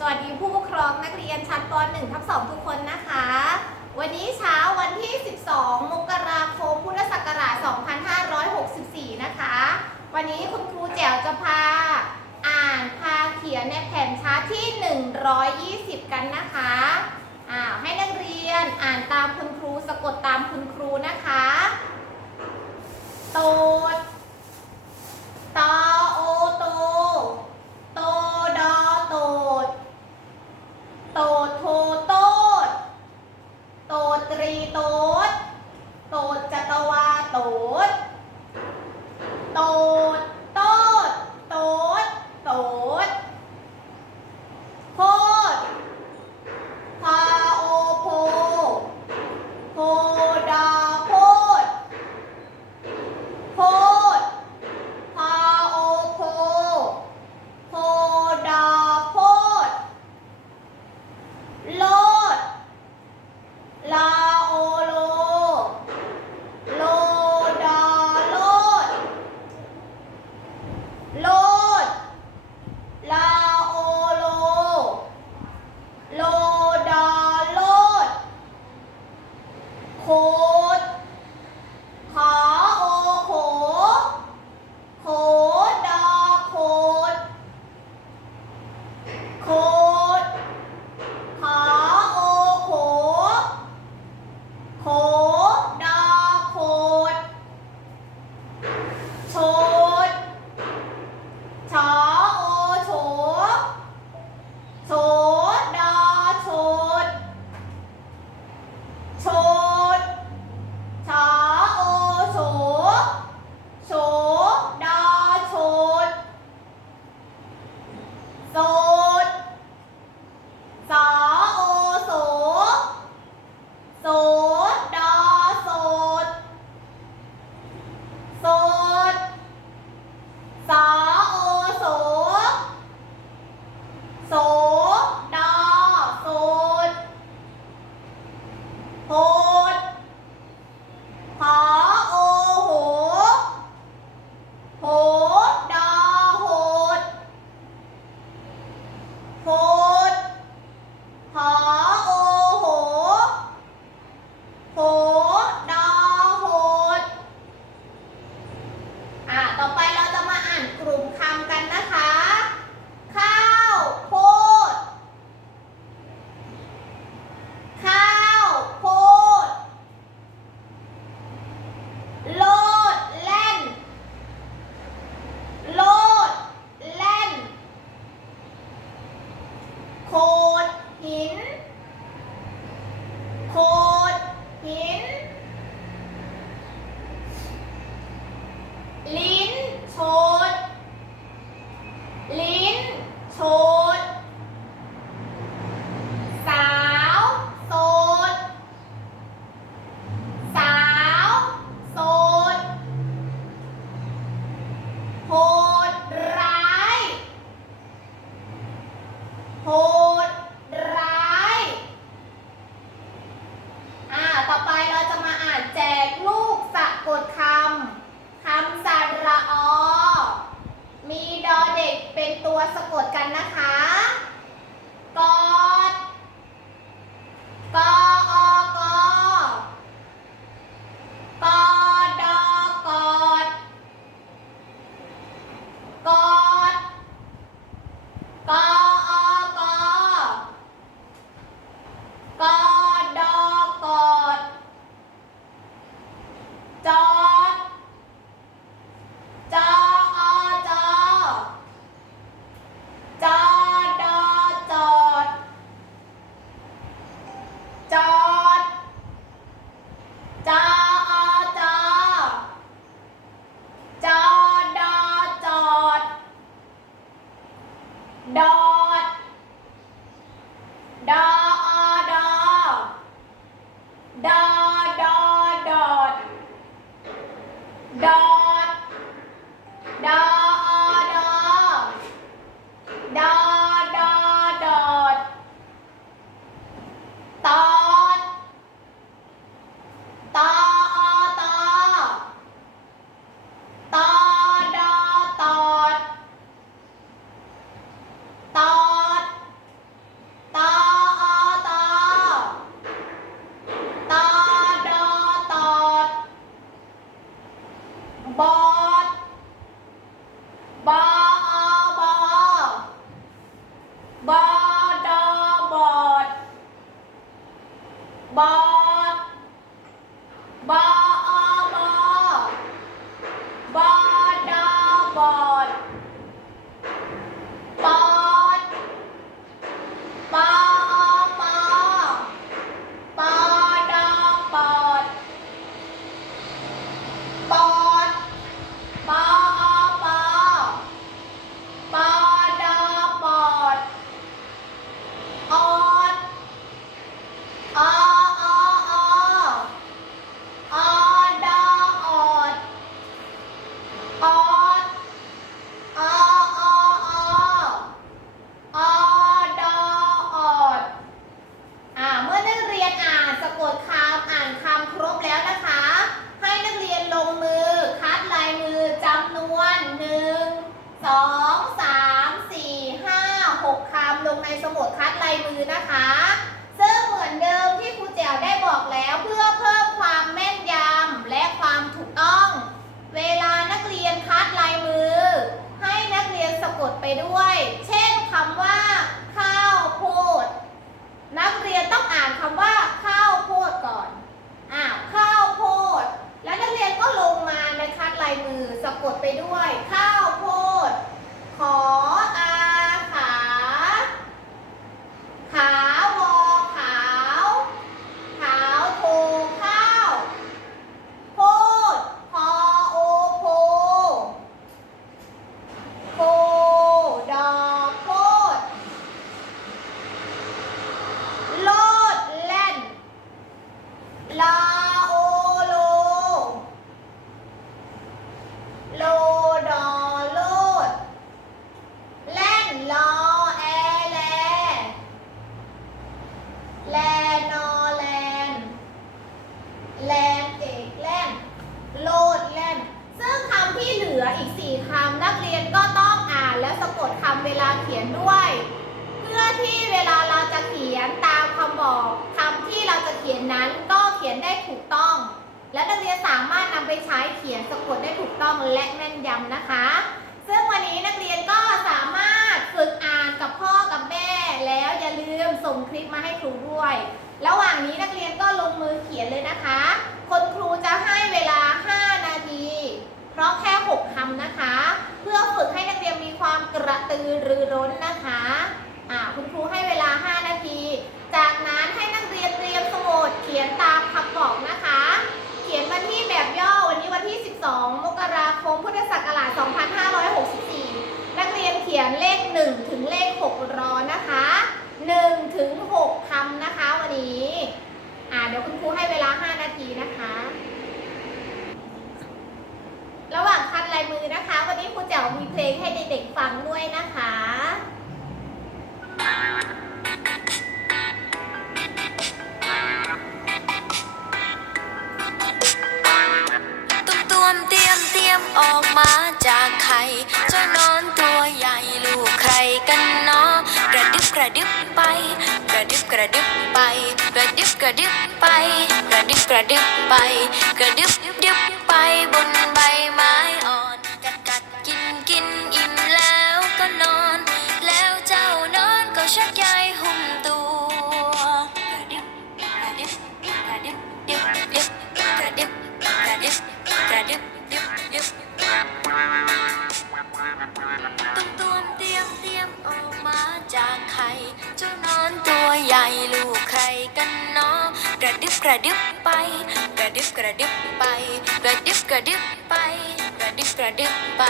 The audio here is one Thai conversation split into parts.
สวัสดีผู้ปกครองนักเรียนชั้นป .1 ทับ2ทุกคนนะคะ วันนี้เช้าวันที่ 12 มกราคม พุทธศักราช 2564 นะคะ วันนี้คุณครูแจ๋วจะพาอ่านพาเขียนในแผ่นชาร์ตที่ 120 กันนะคะ อ่าให้นักเรียนอ่านตามคุณครูสะกดตามคุณ คำว่าข้าวโพดก่อน อ้าวข้าวโพด แล้วนักเรียนก็ลงมาในคัดลายมือสะกดไปด้วยข้าว ลาโอโล โลดอโลด แล่นลอแอแล แลนอแลน แลนเอกแล่น โลดแล่น ซึ่งคำที่เหลืออีก4คำนักเรียนก็ต้องอ่านและสะกดคำเวลาเขียนด้วย เพื่อที่เวลาเราจะเขียนตาม บอกคำที่เราจะเขียนนั้นก็เขียนได้ถูกต้อง และนักเรียนสามารถนำไปใช้เขียนสะกดได้ถูกต้องและแม่นยำนะคะ ซึ่งวันนี้นักเรียนก็สามารถฝึกอ่านกับพ่อกับแม่ แล้วอย่าลืมส่งคลิปมาให้ครูด้วย ระหว่างนี้นักเรียนก็ลงมือเขียนเลยนะคะ คนครูจะให้เวลา 5 นาที เพราะแค่ 6คำนะคะ เพื่อฝึกให้นักเรียนมีความกระตือรือร้นนะคะอ่าคุณครูให้เวลา 5 นาที จากนั้นให้นักเรียนเตรียมสมุดเขียนตามคำบอกนะคะ เขียนวันที่แบบย่อวันนี้วันที่ 12 มกราคม พุทธ ศักราช 2564 นักเรียนเขียนเลข 1 ถึงเลข 6รอนะคะ 1 ถึง 6คำนะคะวันนี้ อ่าเดี๋ยวคุณครูให้เวลา 5 นาทีนะคะ ระหว่างคัดลายมือนะคะ วันนี้ครูแจ๋วมีเพลงให้เด็กๆฟังด้วยนะคะียมเตรียมออกมาจากไข่เจ้านอนตัวใหญ่ลูกใครกันเนาะกระดึบกระดึบไป กระดึบกระดึบไป กระดึบกระดึบไป กระดึบกระดึบไป กระดึบ ระดึบไประดึบกระดึบไป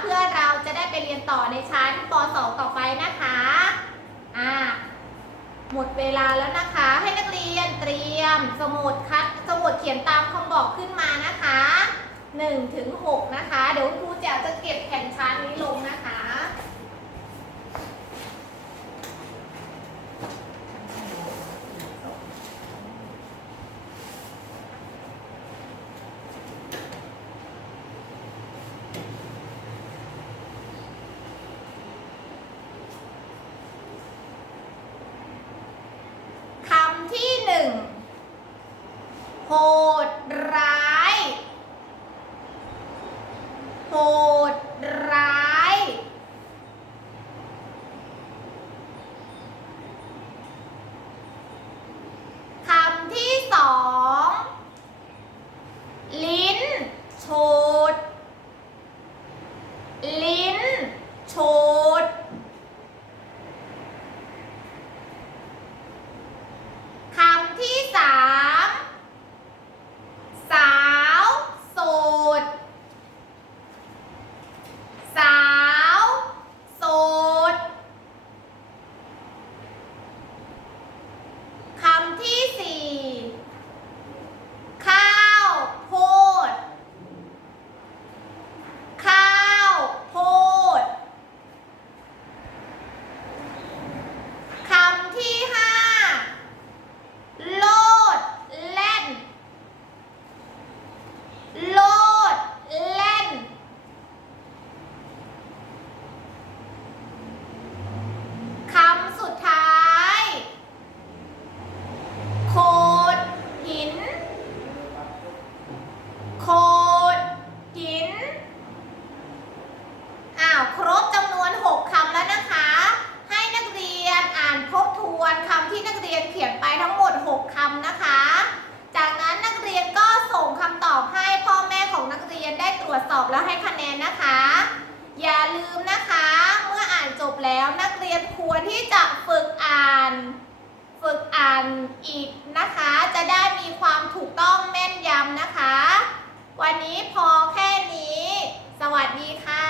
เพื่อเราจะได้ไปเรียนต่อในชั้นป .2 ต่อไปนะคะอ่าหมดเวลาแล้วนะคะ ให้นักเรียนเตรียม สมุดคัดสมุดเขียนตามคำบอกขึ้นมานะคะ1ถึง6นะคะ เดี๋ยวครูจะจะเก็บแผ่นชั้นนี้ลงนะคะ รวจสอบแล้วให้คะแนนนะคะ อย่าลืมนะคะ เมื่ออ่านจบแล้วนักเรียนควรที่จะฝึกอ่าน ฝึกอ่านอีกนะคะ จะได้มีความถูกต้องแม่นยำนะคะ วันนี้พอแค่นี้ สวัสดีค่ะ